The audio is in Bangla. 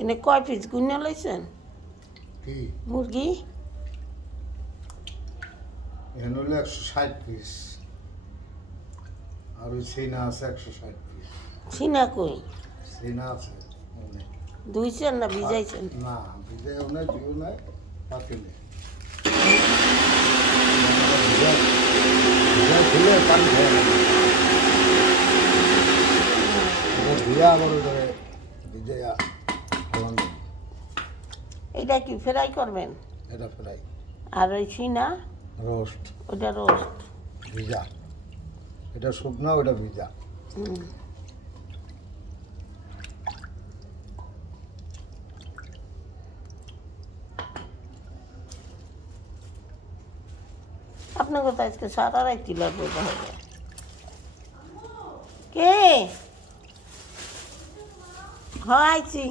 এনে কয় পিস গুনে লইছেন কি মুরগি? এখানে হলো 160 পিস, আর ওই সিনা আছে 160 পিস। ছিনা কই? সিনা আছে অনেক। ধুইছেন না ভিজাইছেন? না, ভিজেও নাই, ধুয়েও নাই, পাতিলে ধুলে পানি খাওয়া যাবে। ধুয়ে আবার ওই ধরে ভিজে ফলন দেবে। এটা কি ফ্রাই করবেন? এটা ফ্রাই, আর ওই ছিনা রোস্ট, ওটা রোস্ট। ভিজা। এটা শুকনা, ওটা ভিজা। আপনাকে তো আজকে সারা রাত্রি লাগবে তাহলে। কে? হ্যাঁ আইছি।